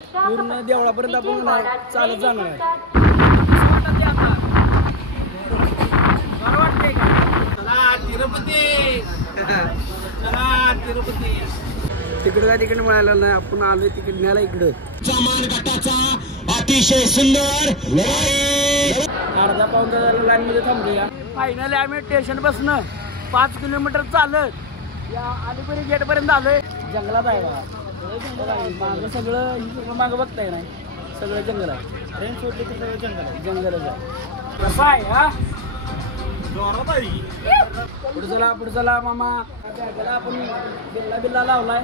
पूर्ण देवळापर्यंत आपण चालत जाणार आहे. तिकीट काय तिकीट मिळालं नाही, आपण आलोय तिकीट न्यायला इकडं. अतिशय सुंदर अर्धा पाऊण तास लाईन मध्ये थांबूया. फायनली आम्ही स्टेशन पासून 5 किलोमीटर चालत या अलीपुरी गेट पर्यंत आलोय. जंगलात आहे बघा, मागं सगळं मागं बघताय नाही, सगळं जंगल आहे. ट्रेन सोडली की सगळं जंगल आहे, जंगलच आहे. कसं आहे हा पुढे चला मामा. आपण लावलाय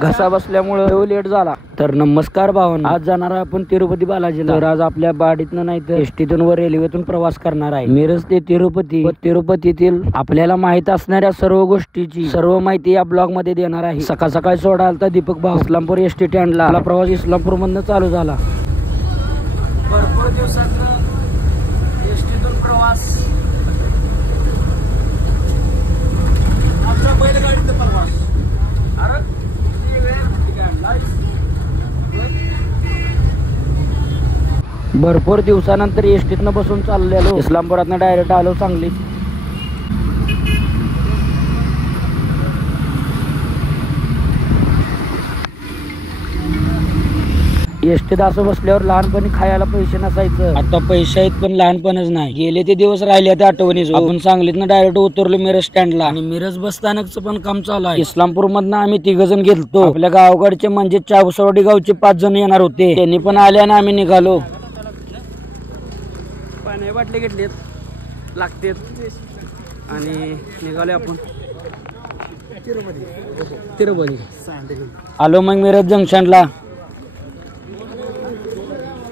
घसा बसल्यामुळे लेट झाला. तर नमस्कार भावांनो, आज जाणार आहे आपण तिरुपती बालाजीला. तर आज आपल्या गाडीतनं नाही तर एसटीतून व रेल्वेतून प्रवास करणार आहे. मिरज ते तिरुपती व तिरुपतीतील आपल्याला माहित असणाऱ्या सर्व गोष्टीची सर्व माहिती या ब्लॉग मध्ये देणार आहे. सकाळ सकाळी सोडायला दीपक भाऊ इस्लामपूर एसटी स्टँडला. आपला प्रवास इस्लामपूर मधून चालू झाला. भरपूर दिवसात एसटीतून प्रवास, आमचा बैलगाडीचा प्रवास. अरे भरपूर दिवसानंतर एसटीतनं बसून चाललेलो. इस्लामपुरातनं डायरेक्ट आलो सांगली. एसटीत असं बसल्यावर लहानपणी खायला पैसे नसायचं, आता पैसे आहेत पण लहानपणच नाही. गेले ते दिवस राहिले त्या आठवणीच. आपण सांगलीतनं डायरेक्ट उतरलो मिरज स्टँडला आणि मिरज बस स्थानकचं पण काम चालू आहे. इस्लामपूर मधनं आम्ही 3 जण गेलतो. आपल्या गावकडचे म्हणजे चावसवाडी गावचे 5 जण येणार होते, त्यांनी पण आले आणि आम्ही निघालो. पाणी बाटले घेतलेत लागतेत आणि निघालो आपण तिरुपती. आलो मग मिरज जंक्शनला.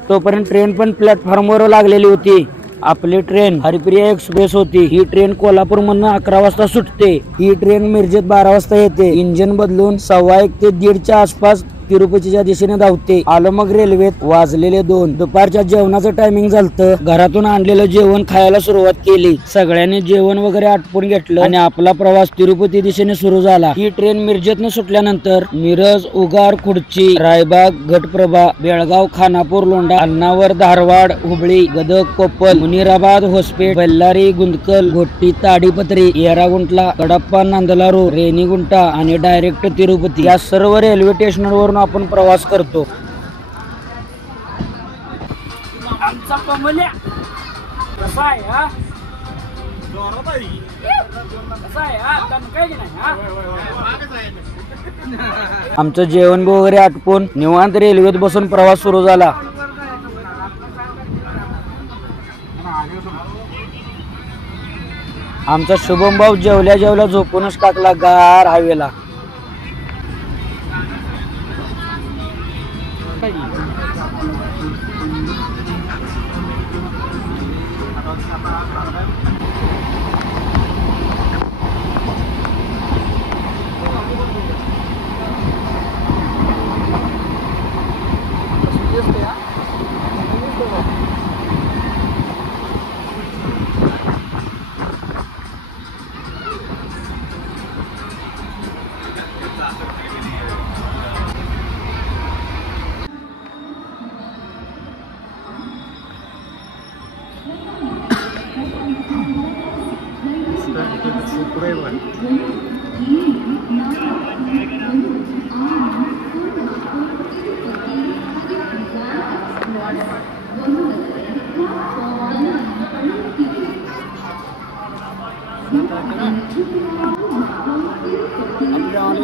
तोपर्यंत ट्रेन पण प्लॅटफॉर्मवर लागलेली होती. आपली ट्रेन हरिप्रिया एक्सप्रेस होती. ही ट्रेन कोल्हापूर मधून 11 वाजता सुटते. ही ट्रेन मिरजेत 12 वाजता येते. इंजिन बदलून 1:15 ते 1:30 आसपास तिरुपतीच्या दिशेने धावते. आलो मग रेल्वेत. वाजलेले 2. दुपारच्या जेवणाचं टायमिंग झालतं. घरातून आणलेलं जेवण खायला सुरुवात केली. सगळ्यांनी जेवण वगैरे आटपून घेतलं आणि आपला प्रवास तिरुपती दिशेने सुरू झाला. ही ट्रेन मिरजेतनं सुटल्यानंतर मिरज, उगार, खुडची, रायबाग, घटप्रभा, बेळगाव, खानापूर, लोंढा, अण्णावर, धारवाड, हुबळी, गदग, कोप्पल, मुनिराबाद, होसपेठ, बेल्लारी, गुंतकल, घोटी, ताडीपत्री, येरागुंटला, कडप्पा, नांदलारू, रेणीगुंटा आणि डायरेक्ट तिरुपती या सर्व रेल्वे स्टेशनवरून आपण प्रवास करतो. आमचा कमल्या कसा आहे हा? कसा आहे हा? काय नाही हा? आमचं जेवण वगैरे आटपून निवांत रेल्वेत बसून प्रवास सुरू झाला. आमचा शुभम भाऊ जेवल्या जेवल्या झोपूनच टाकला गार हवेला.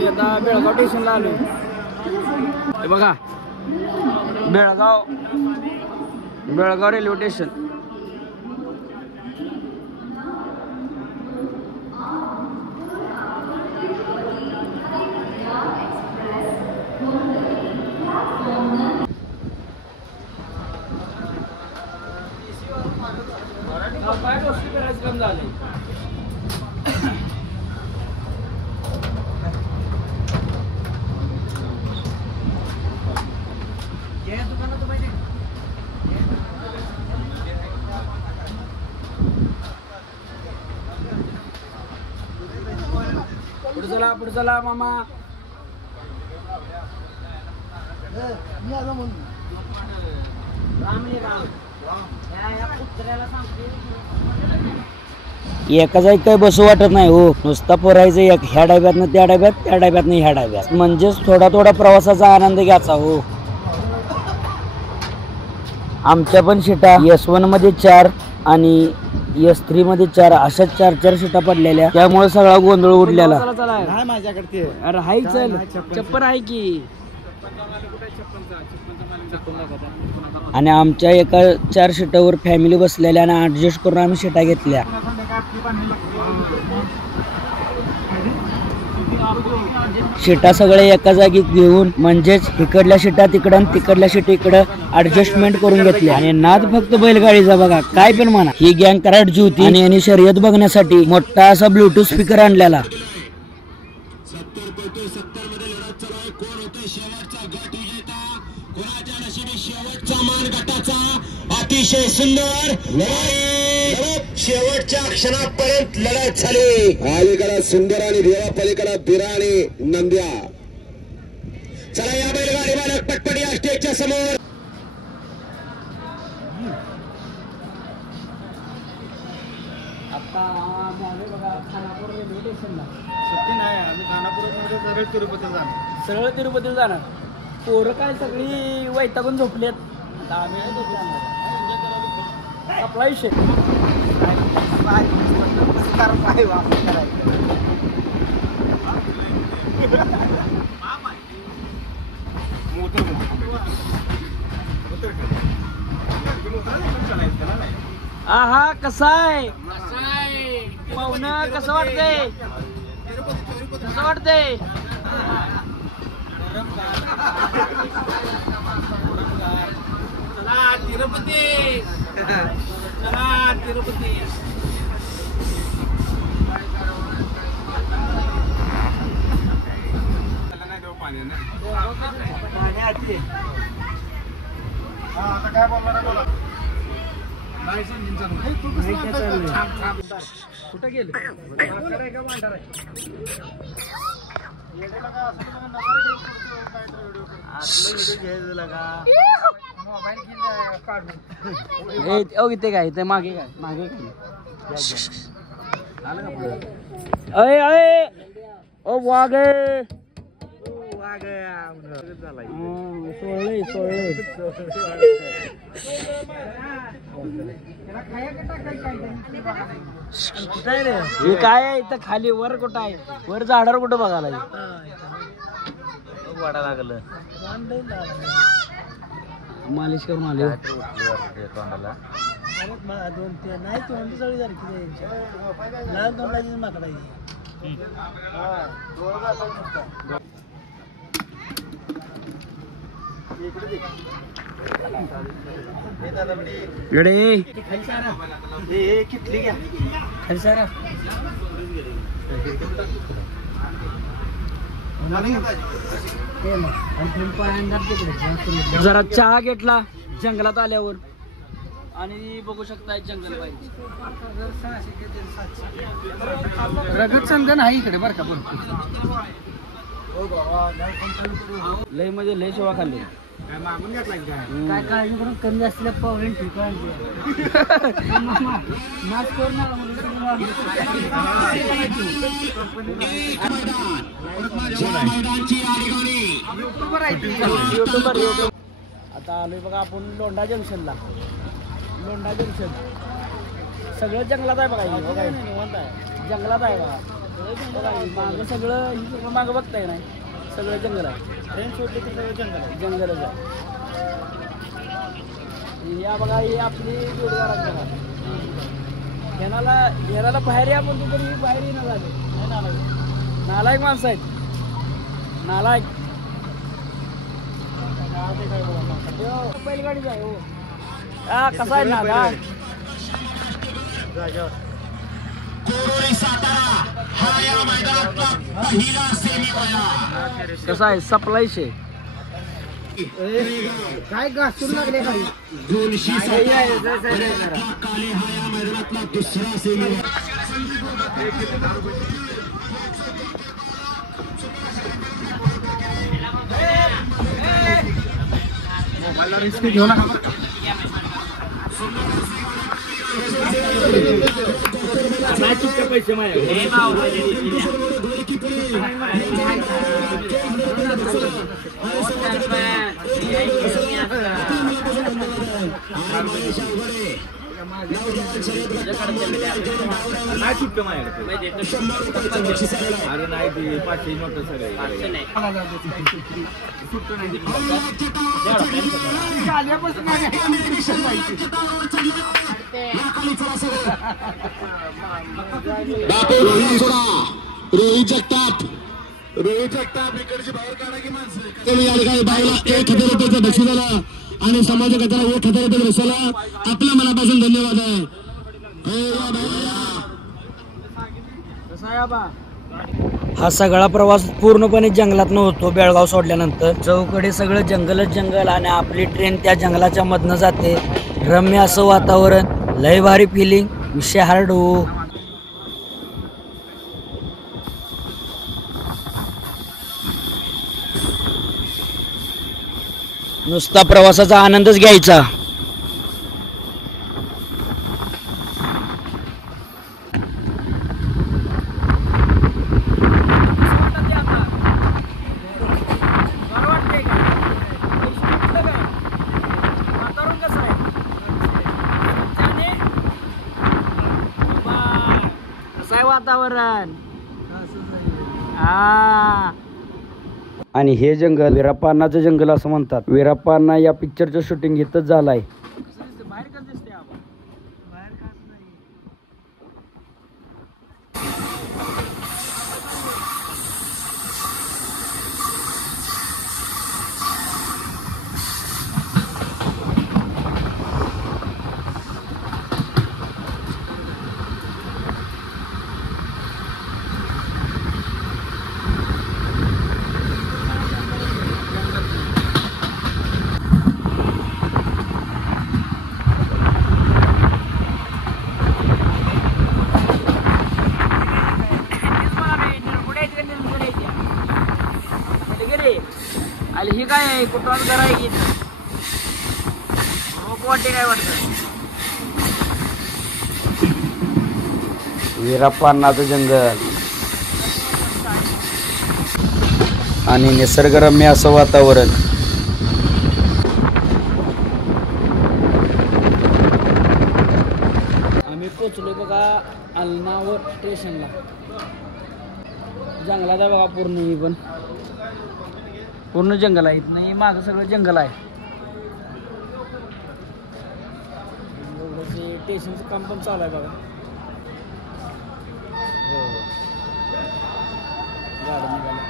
आता बेळगाव स्टेशनला आलो. हे बघा बेळगाव रेल्वे स्टेशन. काय गोष्टी करायचं काम झाले. पुढे चला मामा. एका जागी काही बसू वाटत नाही हो, नुसता पोरायचं एक ह्या डाब्यातनं त्या डाब्यात, त्या डाब्यातनं ह्या डाब्यात, म्हणजेच थोडा थोडा प्रवासाचा आनंद घ्यायचा हो. आमच्या पण सीटा S1 मध्ये 4 आणि S3 मध्ये 4 अशा 4 सीटा पडलेल्या, त्यामुळे सगळा गोंधळ उडलेला. माझ्याकडे अरे हाय चल, चप्पल आहे की. आणि आमच्या एका 4 सीटावर फॅमिली बसलेल्या आणि ऍडजस्ट करून आम्ही सीटा घेतल्या. सीटा सगळे एका जागी घेऊन, म्हणजेच इकडल्या सीटा तिकडं आणि तिकडल्या सीटा इकडं ऍडजस्टमेंट करून घेतल्या. आणि नाद फक्त बैलगाडीचा बघा, काय पण म्हणा. ही गँग कराडची होती आणि यांनी शर्यत बघण्यासाठी मोठा असा ब्लूटूथ स्पीकर आणलेला. अतिशय सुंदर शेवटच्या क्षणापर्यंत लढत झाली. अलीकडे सुंदर आणि देवा पलीकडे बिरा आणि नंद्या. चला या बैलगाडी मालक पटपट या स्टेजच्या समोर. सरळ तिरुपतीला जाणार. पोरं काय सगळी वैतागून झोपलेत. आता आम्ही आपला विषय आहा कसा आहे पाहुणं, कसं वाटतंय, कसं वाटतंय. चला तिरुपती, चला तिरुपती. काय बोलणार कुठं गेलं ते काय ते मागे काय मागे काय अय अय ओ वाघ सोळले सोळले काय आहे इथं खाली वर कुठं आहे, वर झाडावर कुठं बघायला वाडा लागलं. मालिश करून आले तोंडाला. नाही तोंडी सगळी लाल तोंडाची माकडाची. जरा चहा घेतला जंगलात आल्यावर आणि बघू शकता जंगल पाहिजे. रगत चंदन आहे इकडे बरं का. लय म्हणजे लय शेवा खाल्ली. काय काळजी करून कमी असलेल्या पावले ठिकाण आता आलोय बघा आपण लोंढा जंक्शनला. लोंढा जंक्शन सगळं जंगलात आहे बघा. जंगलात आहे बघा. मागं सगळं मागं बघताय नाही, सगळं जंगल आहे. ट्रेन सोडली की सगळं जंगल आहे, जंगलच आहे. या बघा ही आपली जोडीदार आहे बघा. घेराला बाहेर या म्हणतो तरी बाहेर येणं झाले. नालायक माणसं आहेत, नालायक. बैलगाडीच आहे हो. हा कसा आहे ना कसा आहे सप्लाय शे. काय घासून लागले खाली. मला रिस्क घेऊ नका बरं का. नाही चुकते पैसे माझ्याकडे. नाही चुकते माझ्याकडे. अरे नाही ते 500 नोट सगळे. रोहित जगताप इकडची बाहेर काढा की माणसं. या ठिकाणी बाईला 1,000 रुपयाचं बक्षीस झालं आणि समाजकर्त्याला 1,000 रुपये बक्षाला आपल्या मनापासून धन्यवाद आहे. हा सगळा प्रवास पूर्णपणे जंगलातनं होतो. बेळगाव सोडल्यानंतर चौकडे सगळं जंगलच जंगल आणि आपली ट्रेन त्या जंगलाच्या मधनं जाते. रम्य असं वातावरण, लय भारी फिलिंग, विषय हार्ड हो. नुसता प्रवासाचा आनंदच घ्यायचा. वातावरण आणि हे जंगल वीराप्पांनाचं जंगल असं म्हणतात. वीराप्पांना या पिक्चरचं शूटिंग इथंच झालंय. आणि ही काय आहे? कुठं घर आहे की रोप वाटे काय वाटतं? वीराप्पांनाचं जंगल आणि निसर्गरम्य असं वातावरण. आम्ही पोचलोय बघा अल्नावर स्टेशनला. जंगलात आहे बघा पूर्ण. ही पण पूर्ण जंगल आहे. नाही माझं सगळं जंगल आहे. स्टेशनचं काम पण चालू आहे बघा. हो गाडी निघाली.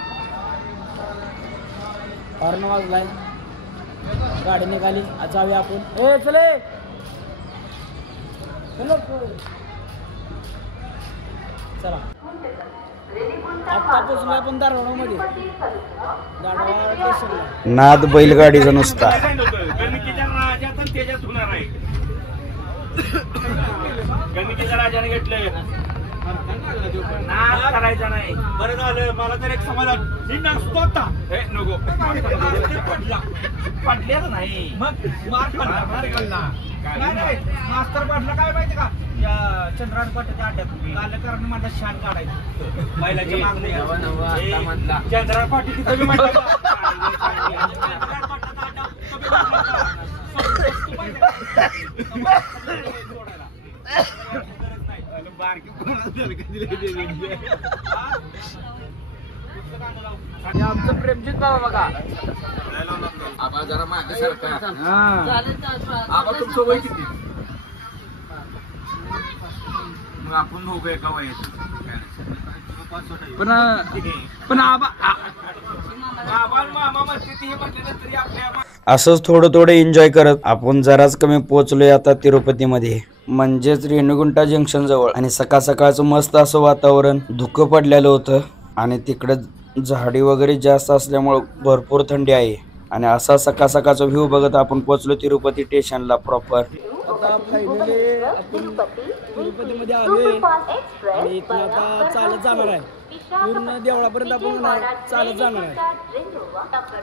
हॉर्न वाजलाय. गाडी निघाली. जाऊया आपण. ए चले चला. आता पोचलोय आपण दारवाडामध्ये. दारवाडा स्टेशनला. नाद बैलगाडीचा नुसता. गणितीच्या राजाने घेतलंय. नाच करायचा नाही. बरं झालं. मला तर एक समाधान. ही नाचतो आता. हे नको पडलेच नाही. मग मार पडला. नाही मास्तर पडला काय माहिती का? चंद्रान पाट्याच्या अड्ड्यात काल कारण माझा शान काढायचा बैलाच्या मागण्या. चंद्रान पाटी तिथं म्हटलं आमचं प्रेमजित बाबा बघा. आबा जरा मागे सरका. आबा तुमचं वय किती? मग आपण दोघं एका वयात. पण आबा मामा मस्ती हे म्हटल्यानंतर तरी आपल्या असंच थोडं थोडं एन्जॉय करत आपण जराच कमी पोहोचलोय आता तिरुपतीमध्ये. म्हणजेच रेणुगुंटा जंक्शन जवळ. आणि सकाळ सकाळचं मस्त असं वातावरण. धुकं पडलेलं होतं आणि तिकडं झाडी वगैरे जास्त असल्यामुळं भरपूर थंडी आहे. आणि असा सकाळ सकाळचा व्ह्यू बघत आपण पोहोचलो तिरुपती स्टेशनला प्रॉपर. आता फायनली आपण तिरुपतीमध्ये आलोय आणि इथून आता चालत जाणार आहे. पूर्ण देवळापर्यंत आपण नाही चालत जाणार आहे.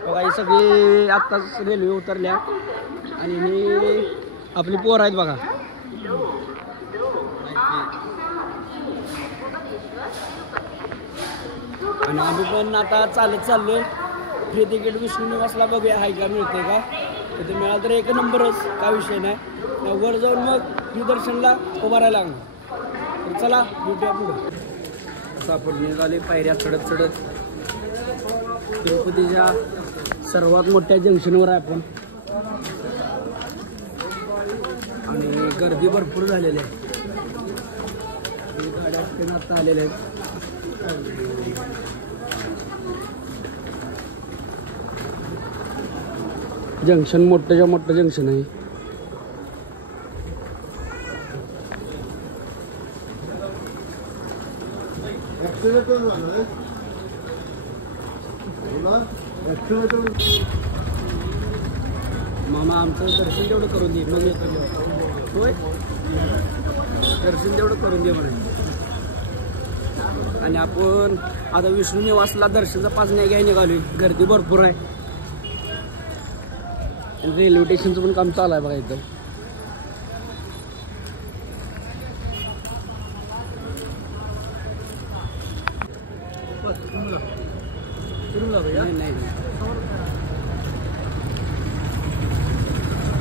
बघा ही सगळी आत्ताच रेल्वे उतरल्या आणि ही आपली पोर आहेत बघा. आणि आम्ही पण आता चालत चाललोय. फ्री तिकीट विष्णू निवासला बघूया हाय का मिळते का. तिथे मिळालं तर एक नंबरच, का विषय नाही. वर जाऊन मग फ्री दर्शनला उभा राहायला लागणार. तर चला भेटूया पुढे. असं आपण निघाले पायऱ्या चढत चढत तिरुपतीच्या सर्वात मोठ्या जंक्शनवर आहे आपण. आणि गर्दी भरपूर झालेली आहे. गाड्या आता आलेल्या आहेत. जंक्शन मोठ्याच्या मोठं जंक्शन आहे. मामा आमचं दर्शन तेवढं करून दे मग येतो. होय दर्शन तेवढं करून दे म्हणे. आणि आपण आता विष्णू निवासला दर्शनचा पास नाही घ्यायला निघालोय. गर्दी भरपूर आहे. रेल्वे स्टेशनचं पण काम चालू आहे बघा इथं.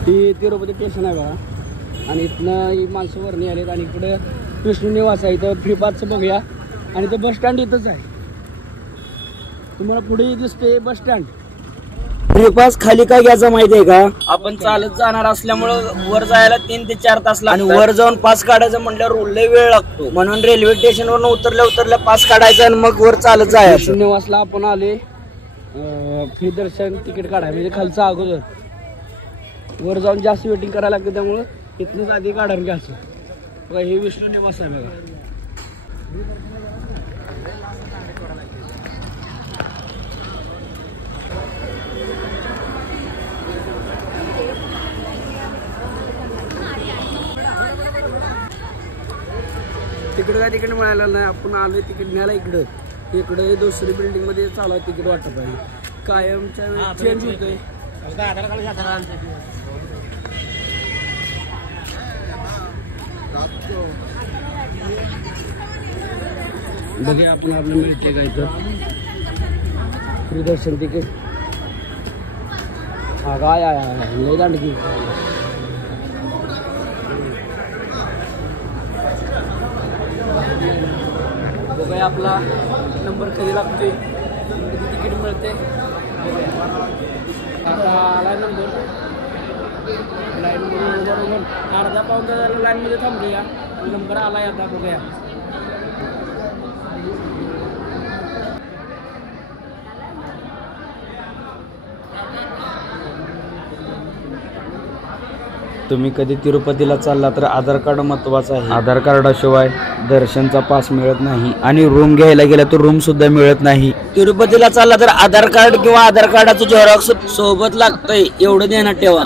ही तिरुपती स्टेशन आहे बघा. आणि इथनं ही माणसं वरणी आलीत. आणि इकडे विष्णू निवास आहे. इथं फ्री पासचं बघूया. आणि ते बस स्टँड इथंच आहे. तुम्हाला पुढे दिसते बस स्टँड. फ्री पास खाली काय घ्यायचं माहिती आहे का. आपण चालत जाणार असल्यामुळं वर जायला 3 ते 4 तास लागतात. आणि वर जाऊन पास काढायचं म्हटल्यावर लय वेळ लागतो. म्हणून रेल्वे स्टेशनवर उतरल्या पास काढायचा आणि मग वर चालत जायचं. निवासला आपण आले फ्री दर्शन तिकीट काढाय म्हणजे खालचं अगोदर. वर जाऊन जास्त वेटिंग करायला लागते. त्यामुळं इथनंच आधी काढून घ्यायचं बघा. हे विष्णू निवास आहे बघा. तिकीट काय तिकीट मिळालं नाही. आपण आलोय तिकीट न्यायला इकडं. इकडे दुसरी बिल्डिंग मध्ये चालू आहे तिकीट वाटप आहे. कायमच्या वेळेस चेंज होतोय. बघूया आपण आपलं मिळते का इथं फ्री दर्शन तिकीट. हा काय लय दांडकी. बघूया आपला नंबर कधी लागतोय, कधी तिकीट मिळते. आता आला नंबर. लाईन बरोबर अर्धा पाऊण तास लाईनमध्ये थांबूया. नंबर आलाय आता बघूया. तुम्ही कधी तिरुपतीला चालला तर आधार कार्ड महत्वाचं आहे. आधार कार्डाशिवाय दर्शनचा पास मिळत नाही. आणि रूम घ्यायला गेला तर रूम सुद्धा मिळत नाही. तिरुपतीला चालला तर आधार कार्ड किंवा आधार कार्डाचं झेरॉक्स सोबत लागतंय, एवढं ध्यानात ठेवा.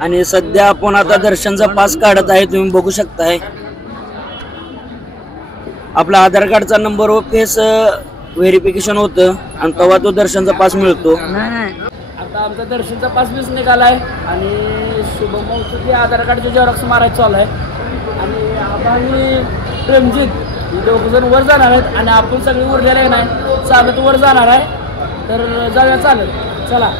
आणि सध्या आपण आता दर्शनचा पास काढत आहे. तुम्ही बघू शकताय आपला आधार कार्डचा नंबर व फेस व्हेरिफिकेशन होतं आणि तेव्हा तो दर्शनचा पास मिळतो. आता आमचा दर्शनचा पास मिस निघालाय. आणि शुभम भाऊचं आधार कार्डचे झेरॉक्स मारायचं चालू आहे. आणि आपण प्रेमजित हे दोघ जण वर जाणार आहेत. आणि आपण सगळे उरलेले नाही चालत वर जाणार आहे. तर जाऊया चालत. चला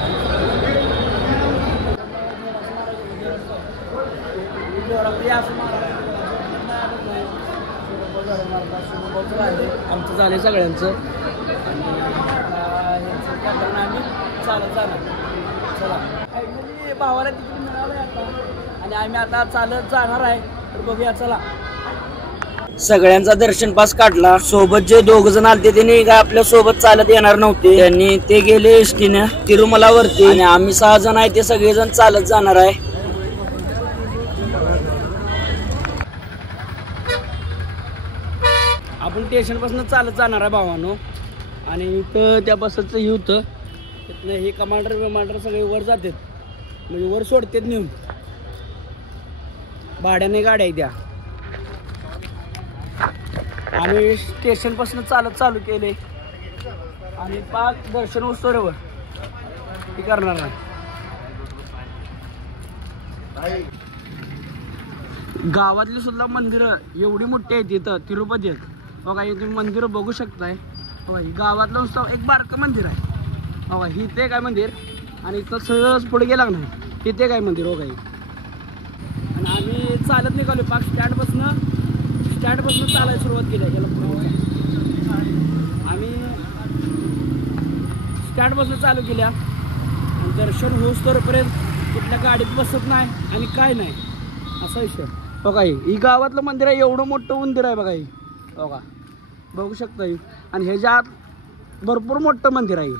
आमचं झालंय सगळ्यांचं. आणि आम्ही चालत जाणार. चला भावाला तिकीट मिळालंय आता. आणि आम्ही आता चालत जाणार आहे. तर बघूया चला. सगळ्यांचा दर्शन पास काढला. सोबत जे 2 जण आलते त्यांनी काय आपल्या सोबत चालत येणार नव्हते. त्यांनी ते गेले एसटीने तिरुमलावरती. आणि आम्ही 6 जण आहे ते सगळेजण चालत जाणार आहे. आपण स्टेशन पासून चालत जाणार आहे भावानो. आणि इथं त्या बसचं हे होतं तिथनं हे कमांडर सगळे वर जातात, म्हणजे वर सोडतात नेऊन. भाड्याने गाड्या आहेत त्या. आम्ही स्टेशन पासून चालू केले आणि पाक दर्शन उत्सव हे करणार नाही. गावातली सुद्धा मंदिरं एवढी मोठी आहेत इथं तिरुपतीत. बघा हे तुम्ही मंदिरं बघू शकताय. बघा ही गावातलं नुसतं एक बारकं मंदिर आहे. बघा ही ते काय मंदिर आणि इथं सहज पुढे गेला नाही तिथे काय मंदिर. बघा ही. आणि आम्ही चालत निघालो पाक स्टँडपासून चालायला सुरुवात केली आहे. आम्ही स्टँडपासून चालू केल्या आणि दर्शन होईस्तोपर्यंत कुठल्या गाडीत बसत नाही आणि काय नाही असा विषय. बघा ही गावातलं मंदिर आहे. एवढं मोठं मंदिर आहे बघा. ही बघा बघू शकता. ही आणि ह्याच्यात भरपूर मोठं मंदिर आहे.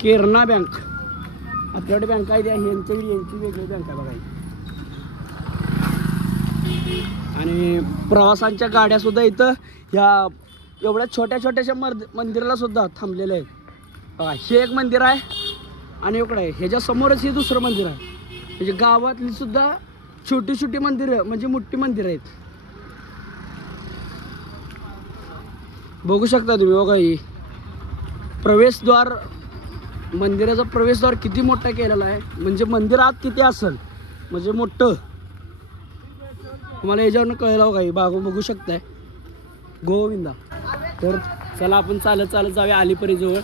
केरना बँक आपल्याकडे बँक आहे त्या यांची वेगळी बँक आहे बघा. आणि प्रवासांच्या गाड्या सुद्धा इथं ह्या एवढ्या छोट्याशा मंदिराला सुद्धा थांबलेल्या आहेत. बघा हे एक मंदिर आहे आणि इकडे आहे ह्याच्या समोरच हे दुसरं मंदिर आहे. म्हणजे गावातली सुद्धा छोटी मंदिरं म्हणजे मोठी मंदिरं आहेत. बघू शकता तुम्ही. बघा ही प्रवेशद्वार, मंदिराचा प्रवेशद्वार किती मोठा केलेला आहे. म्हणजे मंदिर आत किती असेल म्हणजे मोठं तुम्हाला याच्यावरून कळलं. बघा ही बघू शकताय गोविंदा. तर चला आपण चालत जाऊया अलीपरीजवळ.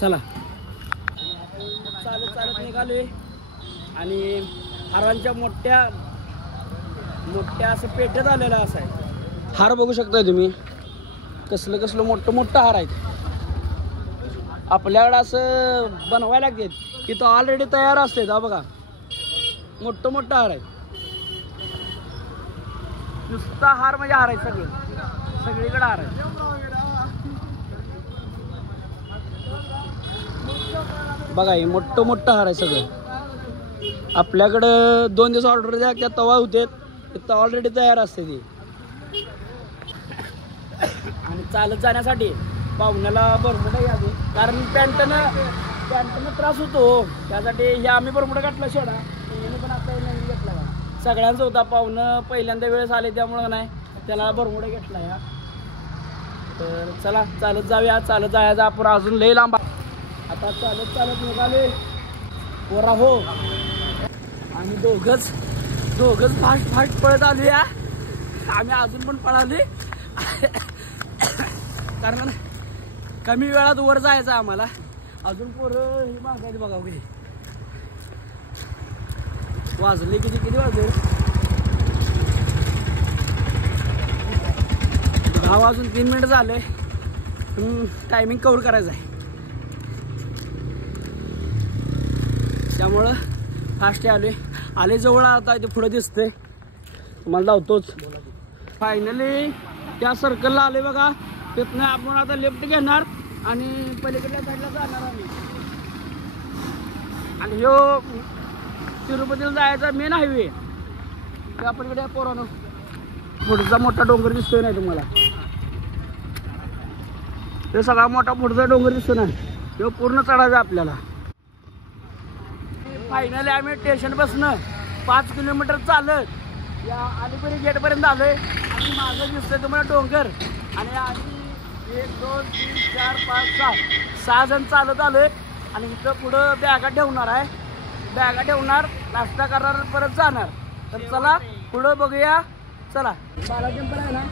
चला चालत निघालोय आणि हारांच्या मोठ्या असं पेट्यात आलेला असा आहे. हार बघू शकताय तुम्ही कसलं मोठं हार आहेत. आपल्याकडं असं बनवायला लागतात इथं ऑलरेडी तयार असते. हा बघा मोठं हार आहे. नुसता हार म्हणजे हार आहे सगळीकडे हार आहे. बघा हे मोठं हार आहे सगळं. आपल्याकडं 2 दिवस ऑर्डर द्या त्या तवा होते तिथं ऑलरेडी तयार असते ती. आणि चालत जाण्यासाठी पाहुण्याला बरमुडा घ्यावी कारण पॅन्टनं त्रास होतो. त्यासाठी हे आम्ही बरमुडा घातला शेडा. पण आता घेतला का सगळ्यांचा होता. पाहुणं पहिल्यांदा वेळेस आले त्यामुळं नाही त्याला बरमुडा घेतला या. तर चला चालत जायचं आपण अजून लई लांब. आता चालत निघाले पोरा हो. आम्ही दोघंच फास्ट पळत आलो या. आम्ही अजून पण पळाले कारण कमी वेळात वर जायचं आम्हाला. अजून पोरं ही मागायची बघा. वगैरे वाजले किती वाजले 10 वाजून 3 मिनिट झाले. टायमिंग कव्हर करायचं आहे त्यामुळं फास्ट आले जवळ. आता इथे पुढे दिसते तुम्हाला लावतोच. फायनली त्या सर्कलला आले बघा. तिथनं आपण आता लेफ्ट घेणार आणि पलीकडल्या साईडला जाणार आम्ही. आणि ह्यो तिरुपतीला जायचा मेन हायवे. त्या पलीकडे पोरानं पुढचा मोठा डोंगर दिसतोय नाही तुम्हाला. ते सगळा मोठा पुढचा डोंगर दिसतो ना तो पूर्ण चढायचा आपल्याला. फायनली आम्ही स्टेशनपासून 5 किलोमीटर चालत या अलीपरी गेटपर्यंत आलोय. आणि मागं दिसतोय तुम्हाला डोंगर. आणि आम्ही 1 2 3 4 5 6 जण चालत आलोय. आणि इथं पुढं बॅगा ठेवणार आहे. बॅगा ठेवणार नाश्ता करणार परत जाणार. तर चला पुढं बघूया. चला बाला टेम्पल आहे ना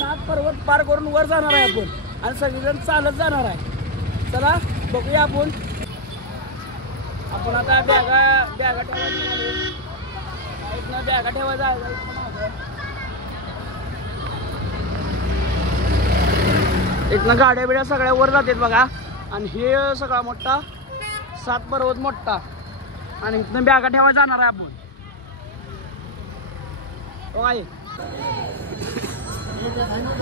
7 पर्वत पार करून वर जाणार आहे आपण आणि सगळेजण चालत जाणार आहे. चला बघूया आपण आता बॅगा ठेवायचा इथनं गाड्या बिड्या सगळ्या वर जातात बघा. आणि हे सगळा मोठा 7 पर्वत मोठा आणि इथनं बॅगा ठेवायला जाणार आहे आपण.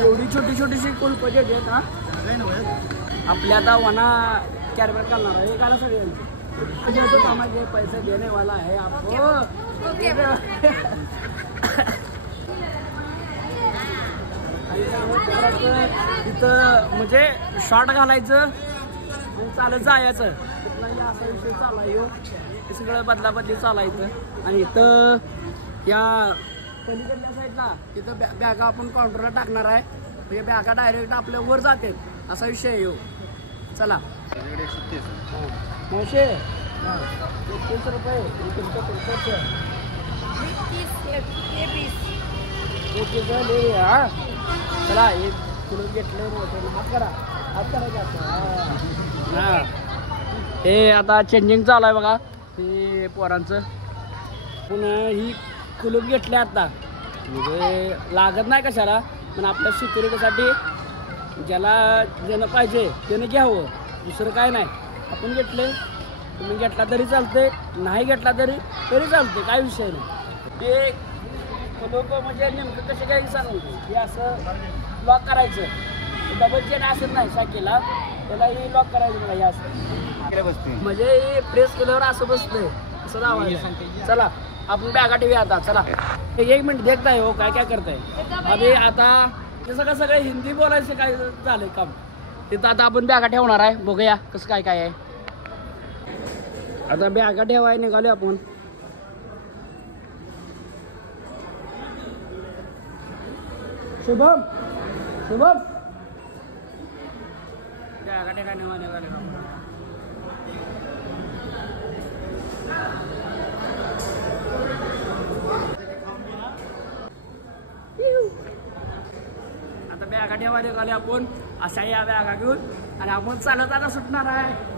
एवढी छोटीशी कुलपती आहेत हा. आपल्या आता वना कॅरबॅट करणार आहे एकाला सगळ्यांची. कामाचे पैसे देणे वाला आहे आपको. इथं म्हणजे शॉट घालायचं आणि चालत जायचं. कुठलाही असा विषय चालायो हे सगळं बदलाबदली चालायचं. आणि इथं या पलीकडल्या साईडला तिथं बॅगा आपण काउंटरला टाकणार आहे. म्हणजे बॅगा डायरेक्ट आपल्या वर जातात असा विषय आहे ह्यो. चला 900 31 रुपये तुमचं हा. चला 1 किलो घेतले हात करा हा. हे आता चेंजिंग चालू आहे बघा हे पोरांचं. पण ही कुलूप घेतले आता म्हणजे लागत नाही कशाला पण आपल्या सिक्युरिटीसाठी ज्याला ज्यानं पाहिजे त्यानं घ्यावं. दुसरं काय नाही. आपण घेतले तुम्ही घेतला तरी चालते नाही घेतला तरी चालते काय विषय नाही. ते कुलूप म्हणजे नेमकं कसे काय सांगू हे असं लॉक करायचं. डबल चेन असत नाही शाखेला त्यालाही लॉक करायचं बघा हे असं म्हणजे प्रेस केल्यावर असं बसतंय असं लावायचं. चला आपण बॅगा ठेवूया आता. चला 1 मिनिट देखताय हो काय काय करताय. अभि आता ते सगळं हिंदी बोलायचं काय झालंय काम तिथं. आता आपण बॅगा ठेवणार आहे बघूया कसं काय काय आहे. आता बॅगा ठेवाय निघालो आपण. शुभम बॅगा ठेवा निघाले. आता बॅगा ठेवा निघाले आपण. अशा या बॅगा घेऊन आणि आपण चालत आता सुटणार आहे.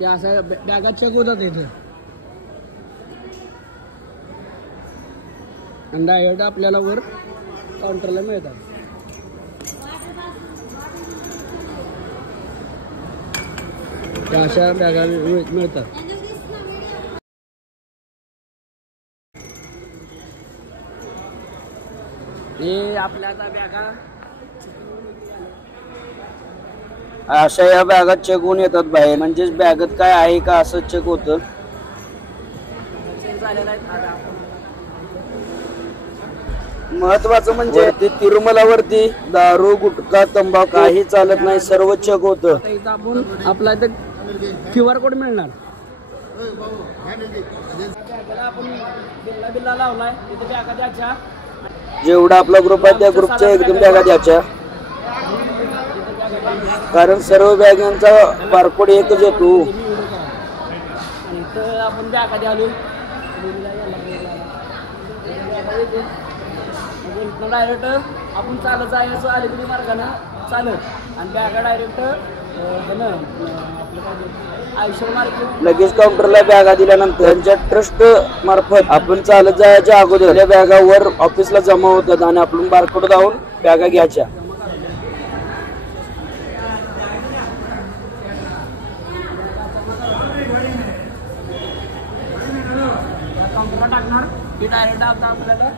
ते असं बॅगा चेक होतात इथे आणि डायरेक्ट आपल्याला वर काउंटरला मिळतात. त्या अशा बॅगा मिळतात. हे आपल्या आता बॅगा अशा या बॅगात चेक होऊन येतात बाहेर. म्हणजेच बॅगेत काय आहे का असं चेक होतं. महत्वाचं म्हणजे ते तिरुमलावरती दारू गुटखा तंबाखू काही चालत नाही सर्व चेक होतं. इथं आपण आपला इथं QR कोड मिळणार. आपण बिल्ला लावलाय तिथे बॅगा द्यायच्या. जेवढा आपला ग्रुप आहे त्या ग्रुपच्या एकदम बॅगा द्यायच्या कारण सर्व बॅगांचा बारकोड एकच येतो. इथं आपण बॅगा द्यालो डायरेक्ट आपण चालत जायचं अलीकडे मार्गानं चालत आणि बॅगा डायरेक्ट आयुष्य मार्ग लगेच काउंटरला बॅगा दिल्यानंतर त्यांच्या ट्रस्ट मार्फत आपण चालत जायच्या अगोदर त्या बॅगा वर ऑफिसला जमा होतात आणि आपण बारकोड दावून बॅगा घ्यायच्या. टाकणार की डायरेक्ट आता आपल्याला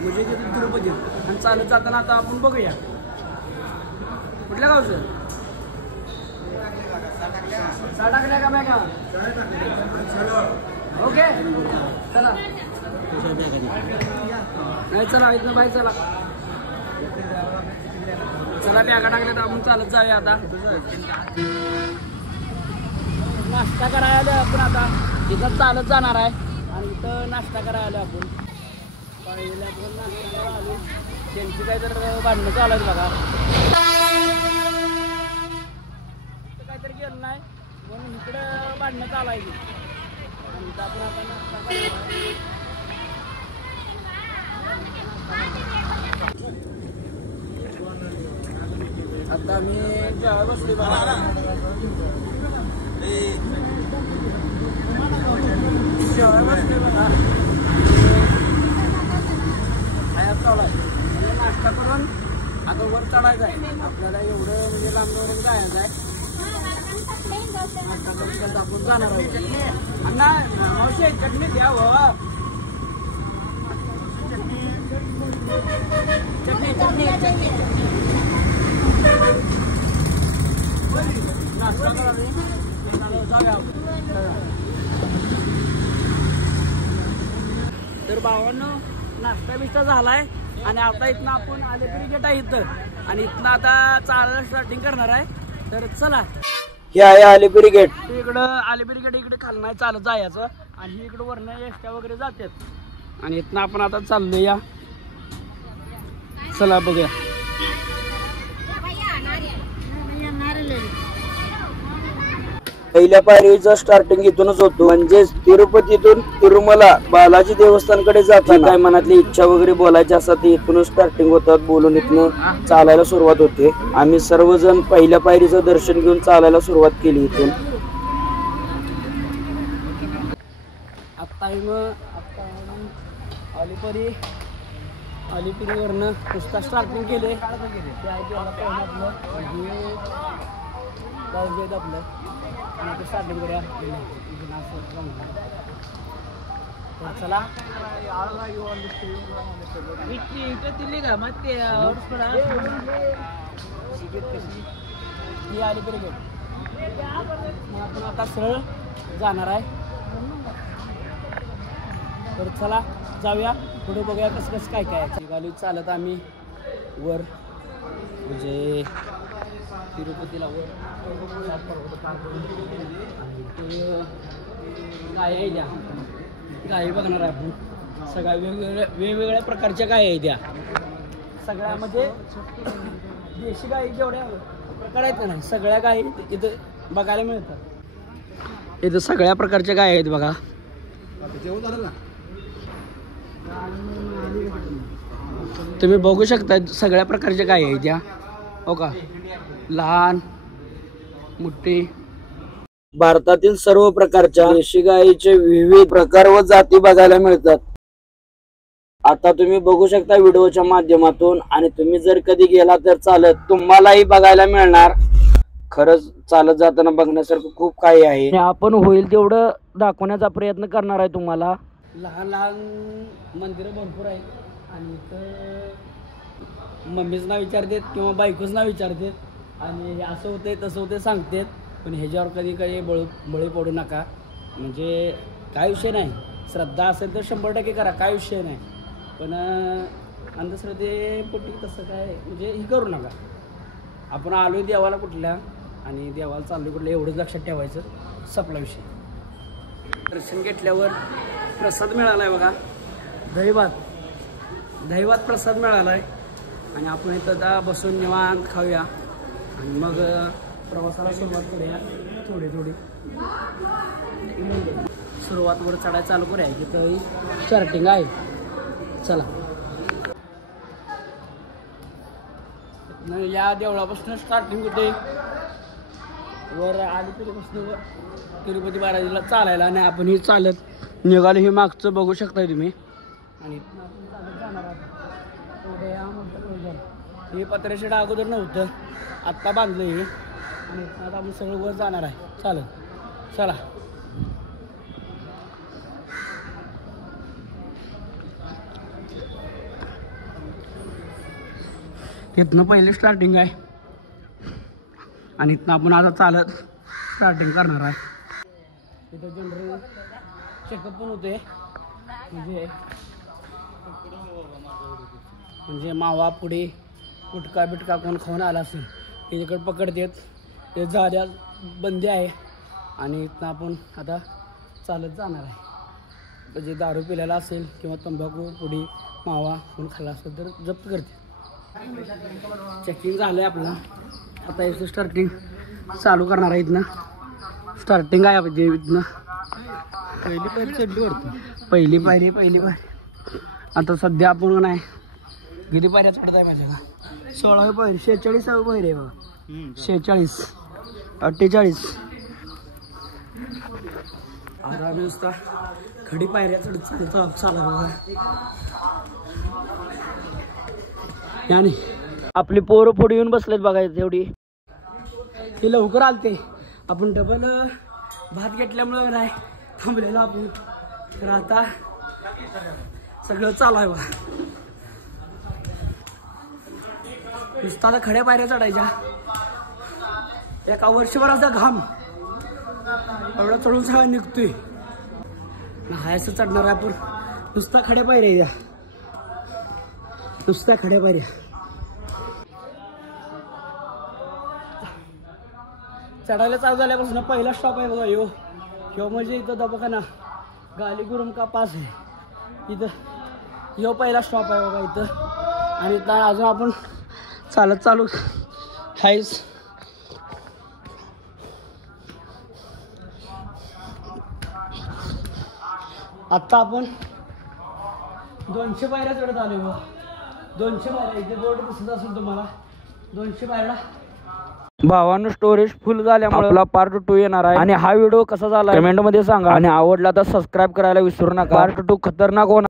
म्हणजे तिथे तिरुपती आणि चालत जाताना आता आपण बघूया कुठल्या गावचं टाकल्या का बॅगा. ओके चला नाही चला इथनं बाहेर चला बॅगा टाकल्या तर आपण चालत जाऊया. आता नाश्ता करायला आपण आता इथं चालत जाणार आहे आणि इथं नाश्ता करायला आपण नाश्ता आलो. त्यांची काय तर भांडणं चालू आहेत बघा. काहीतरी गेलं नाही म्हणून इकडं भांडणं चालायची आणि इथं आपण आता नाश्ता करायला. आता मी जेव्हा बसली बघा नाश्ता करून आता वर चढायचं आहे आपल्याला. एवढं म्हणजे लांबवरून जायचं आहे. नाश्ता करून आपण जाणार आहे. अण्णा मावशी चटणी द्या हो. तर भावांनो नाश्ता बिष्टा झालाय आणि आता इथनं आपण आलेपरी गेट आहे इथं आणि इथनं आता चालायला स्टार्टिंग करणार आहे. तर चला, हे आहे आलेपरी गेट. इकडं आलेपरी गेट इकडे खाली नाही चालत जायचं आणि इकडे वरनं एसट्या वगैरे जातात आणि इथनं आपण आता चाललो. या चला बघूया. पहिल्या पायरीचं स्टार्टिंग इथूनच होतो, म्हणजेच तिरुपतीतून तिरुमला बालाजी देवस्थानकडे जाताना काय मनातली इच्छा वगैरे बोलायची असतात ते इथूनच स्टार्टिंग होतात. बोलून इथून चालायला सुरुवात होते. आम्ही सर्वजण पहिल्या पायरीचं दर्शन घेऊन चालायला सुरुवात केली इथून. आता अलिपिरीवरनं नुसता स्टार्टिंग केले. आपलं स्टार्टिंग करूया. चला दिली का मग ते अलिपिरी गेट. आपण आता सरळ जाणार आहे. तर चला जाऊया पुढे बघूया कसं कसं काय काय. निघालो चालत आम्ही वर, म्हणजे तिरुपतीला वर. गाय आहे द्या, गायी बघणार आहे आपण. सगळ्या वेगवेगळ्या प्रकारच्या गायी आहे द्या. सगळ्या म्हणजे देशी गायी जेवढ्या प्रकार आहेत का नाही, सगळ्या गायी इथं बघायला मिळतात. इथं सगळ्या प्रकारच्या गायी आहेत बघा. तुम्ही बघू शकता सगळ्या प्रकारच्या गायी आहेत त्या. हो का, लहान मोठी. भारतातील सर्व प्रकारच्या देशी गायीचे विविध प्रकार व जाती बघायला मिळतात. आता तुम्ही बघू शकता व्हिडिओच्या माध्यमातून आणि तुम्ही जर कधी गेला तर चालत तुम्हालाही बघायला मिळणार. खरंच चालत जाताना बघण्यासारखं खूप काही आहे. आपण होईल तेवढं दाखवण्याचा प्रयत्न करणार आहे तुम्हाला. लहान लहान मंदिरं भरपूर आहेत आणि इथं मम्मीच नाव विचारतात किंवा बायकोच नाव विचारतात आणि हे असं होते तसं होते सांगतात. पण ह्याच्यावर कधी काही बळी पडू नका. म्हणजे काय विषय नाही, श्रद्धा असेल तर 100% करा, काय विषय नाही. पण अंधश्रद्धेपोटी तसं काय म्हणजे हे करू नका. आपण आलो आहे देवाला कुठल्या आणि देवाला चाललो कुठलं एवढंच लक्षात ठेवायचं, संपला विषय. दर्शन घेतल्यावर प्रसाद मिळाला आहे बघा, दहीभात प्रसाद मिळाला आहे आणि आपण इथं आता बसून निवांत खाऊया आणि मग प्रवासाला सुरुवात करूया. थोडी सुरुवातवर चढायला चालू करूया. तिथं स्टार्टिंग आहे. चला, या देवळापासून स्टार्टिंग होते. वर आलिपिरीपासून तिरुपती बालाजीला चालायला आणि आपण ही चालत निघालो. हे मागचं बघू शकताय तुम्ही आणि चालत जाणार आहोत. हे पत्र्याशेड अगोदर नव्हतं, आत्ता बांधलं हे आणि आता आपण सगळं वर जाणार आहे चालत. चला, इथनं पहिले स्टार्टिंग आहे आणि इथनं आपण आता चालत स्टार्टिंग करणार आहे. इथं जनरल चेकअप पण होते, म्हणजे मावा पुढे गुटखा बिटका कोण खाऊन आला असेल त्याच्याकडे पकडतात. ते जाड्या बंदी आहे आणि इथनं आपण आता चालत जाणार आहे. म्हणजे दारू पिलेला असेल किंवा तंबाखू पुडी मावा कोण खाल्ला असेल तर जप्त करते. चेकिंग झालं आहे आपलं. आता इथं स्टार्टिंग चालू करणार आहे. इथनं स्टार्टिंग आहे म्हणजे इथनं पहिली पायरी चढली वाटतं. पहिली पायरी आता सध्या आपण नाही किती पायऱ्या चढत आहे माझ्या का 16वी पायरी 46वी पायरी आहे बघा. 46 48 आता आम्ही नुसता खडी पायऱ्या चढत चालू बघा. याने आपली पोरं पुढे येऊन बसलेत बघायचं. तेवढी ते लवकर आलते. आपण डबल भात घेतल्यामुळं नाही थांबलेलो आपण. तर आता सगळं चालू आहे बघा. नुसता आता खड्या पायऱ्या चढायच्या. एका वर्षभराचा घाम एवढा चढून सगळा निघतोय. हाय असं चढणार आहे आपण. नुसता खड्या पायऱ्या, नुसत्या खड्या पायऱ्या. चढायला चालू झाल्यापासून पहिला स्टॉप आहे बघा ह्यो. ह्यो म्हणजे इथं दवाखाना गालीगुरुम का पास आहे. इथं ह्यो पहिला स्टॉप आहे बघा इथं. आणि इथं अजून आपण चालत चालू हायच. आत्ता आपण 200 पायऱ्या चढत आलो बघा. 200 पायऱ्या. इथे बोर्ड दिसत असेल तुम्हाला. 200 पायऱ्या. भावानं स्टोरेज फुल झाल्यामुळे आपला पार्ट 2 येणार आहे. आणि हा व्हिडिओ कसा झाला कमेंट मध्ये सांगा. आणि आवडला तर सबस्क्राईब करायला विसरू नका. पार्ट 2 खतरनाक होणार.